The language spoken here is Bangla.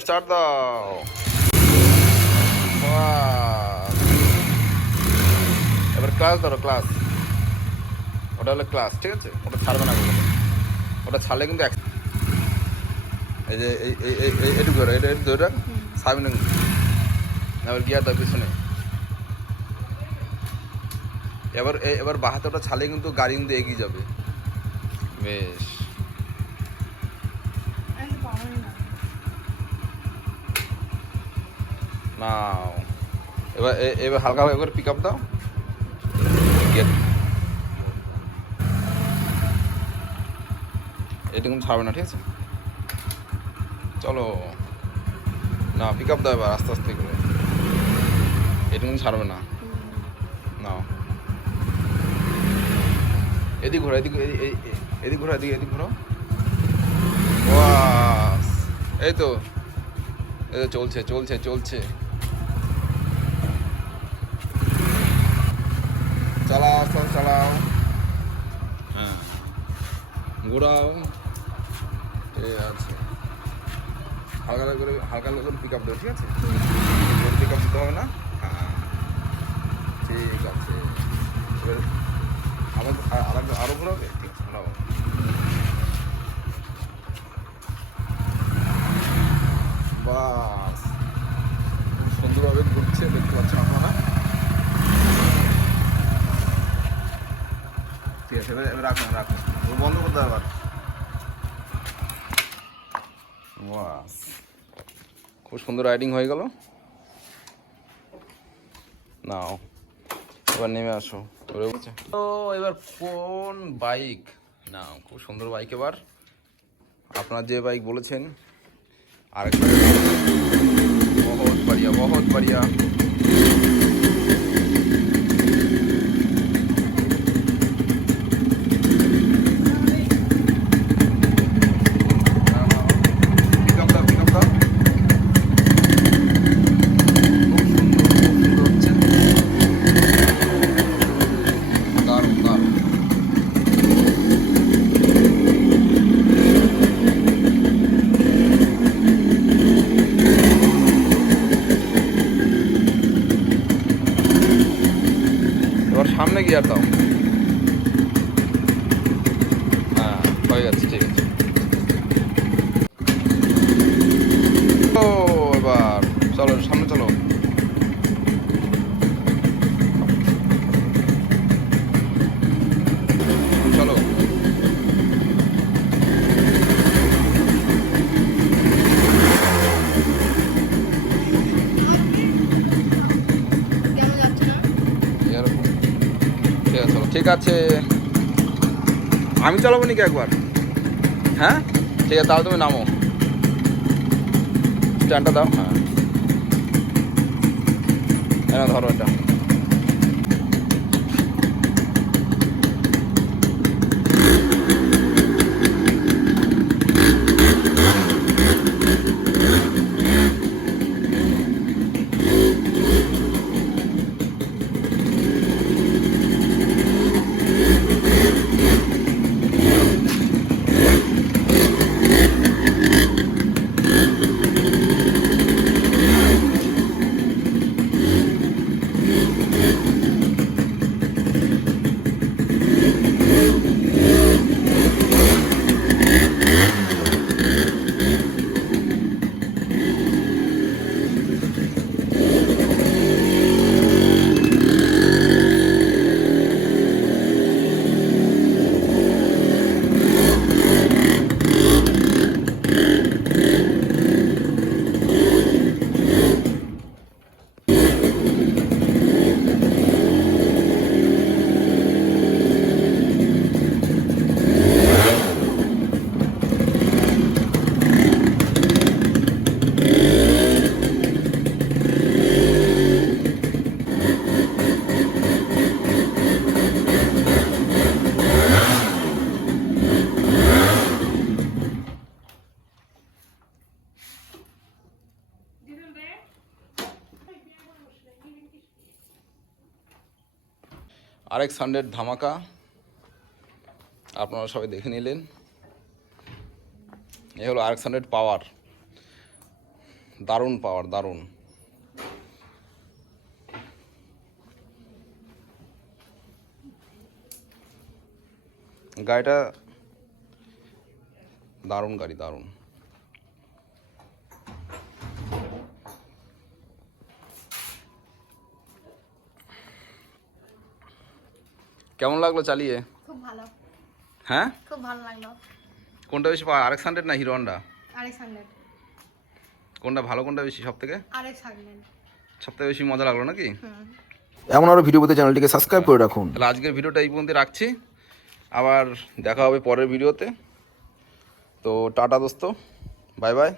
স্টার্ট দাও। এবার ক্লাস ধরো ক্লাস ওটা হলো ক্লাস ঠিক আছে ওটা ছাড়বে না। ওটা ছাড়লে কিন্তু এক- এই যে এটুকু ধরো এটা এটুকু ধরে ছাড়বে না। এবার গিয়ার দাও পিছনে। এবার এবার বাহাতে ওটা ছাড়লে কিন্তু গাড়ি কিন্তু এগিয়ে যাবে। বেশ আমি তো পারি না নাও এবার এবার হালকা হালকা করে পিক আপ দাও। এটা কিন্তু ছাড়বে না, ঠিক আছে? চলো। না পিক আপ দাও এবার, আস্তে আস্তে করে। এটা কিন্তু ছাড়বে না। নাও। এদিক ঘোরো, এদিক এদিক ঘোরো, এদিক এদিক ঘোরো এই তো। এই তো চলছে চলছে চলছে চালাও আস্তে আস্তে চালাও হ্যাঁ ঘোরাও ঠিক আছে। হালকা করে হালকা করে পিক আপ দেবো, ঠিক আছে? পিক আপ দিতে হবে না? হ্যাঁ। ঠিক আছে। এবার আমার আরও আরও ঘোরাবে ঠিক আছে ঘোরাবো বাস। সুন্দরভাবে ঘুরছে, দেখতে পাচ্ছেন আপনারা। ঠিক আছে এবার রাখুন রাখুন। বন্ধ করতে আবার। খুব সুন্দর রাইডিং হয়ে গেল। নাও, এবার নেমে আসো। তো এবার কোন বাইক? না খুব সুন্দর বাইক এবার। আপনার যে বাইক বলেছেন আরেকটা বহুত বাড়িয়া বহুত বাড়িয়া। এবার সামনে গিয়ার দাও হ্যাঁ হয়ে গেছে ঠিক আছে ও এবার চলো সামনে চলো চলো কেমন যাচ্ছে না এরকম। ঠিক আছে। ঠিক আছে। আমি চালাবো নাকি একবার? হ্যাঁ? ঠিক আছে, তাহলে তুমি নামো। স্ট্যান্ডটা দাও। হ্যাঁ। ধরো এটা। আরেক সানডের ধামাকা আপনারা সবাই দেখে নিলেন। এ হলো আরেক সানডের পাওয়ার। দারুণ পাওয়ার, দারুণ। গাড়িটা দারুণ গাড়ি, দারুণ। কেমন লাগল চালিয়ে? খুব ভালো। হ্যাঁ? খুব ভালো লাগল। কোনটা বেশি পাওয়া আরেক্স হান্ড্রেড না Hero Honda R X hundred কোনটা ভালো কোনটা বেশি সব থেকে আরেক্স হান্ড্রেড সব থেকে বেশি মজা লাগল নাকি? হুম। এমন আরও ভিডিও পেতে চ্যানেলটিকে সাবস্ক্রাইব করে রাখুন। তাহলে আজকের ভিডিওটা এই পর্যন্ত রাখছি। আবার দেখা হবে পরের ভিডিওতে তো টাটা দোস্ত বাই বাই।